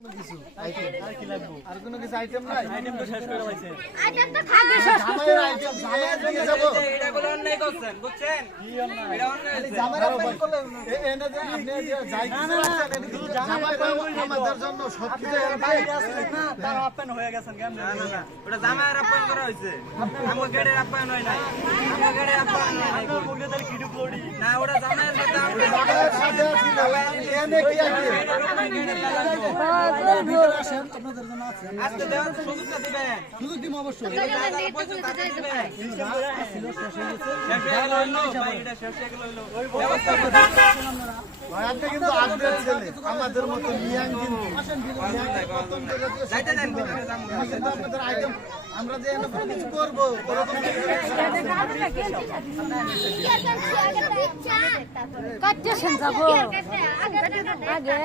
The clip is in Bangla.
আর কোনো কিছু আইটেম নাই? আইটেম তো শেষ করে লাইছে। আইটেম তো খাবে শেষ করে আইটেম জামাইয়ের জন্য যাব। এটা গুলো অন্যায় করছেন, বুঝছেন? কি অন্যায়? এটা অন্যায় হয়েছে। জামাইয়ের আইটেম করলে এনে যে আপনি যে যাই কিছু রাখছেন জামাই আমাদের জন্য সব কিছু বাইরে আছে না, তার আপ্যায়ন হয়ে গেছেন কেমনে? না, না, না। ওটা জামাইয়ের আপ্যায়ন করা হয়েছে। আমার গেটের আপ্যায়ন হয় নাই। আমার গেটের আপ্যায়ন হয় নাই। আপনার মুখে তাহলে কিডুক লড়ি। না, ওটা জামাইয়ের সাথে আপ্যায়ন জামাইয়ের সাথে ছিল এনে কি আছে? আপনাদের জন্য আছে আজকে দেওয়ার সুযোগটা দিবেন। সুযোগ দিম অবশ্যই। পয়সা টাকা দিবেন। শেষ হয়ে গেল হইলো, ভাই, এটা শেষ হয়ে গেল হইলো। ব্যবস্থা করুন। ভাই আপনি কিন্তু আজকের ছেলে আমাদের মতো নিয়াং কিন্তু যাইতে দেন, ভিতরে যাবো। কিন্তু আপনাদের আইটেম আমরা যে এনে কিছু করবো ওরকম কাটতেছেন যাব আগে আগে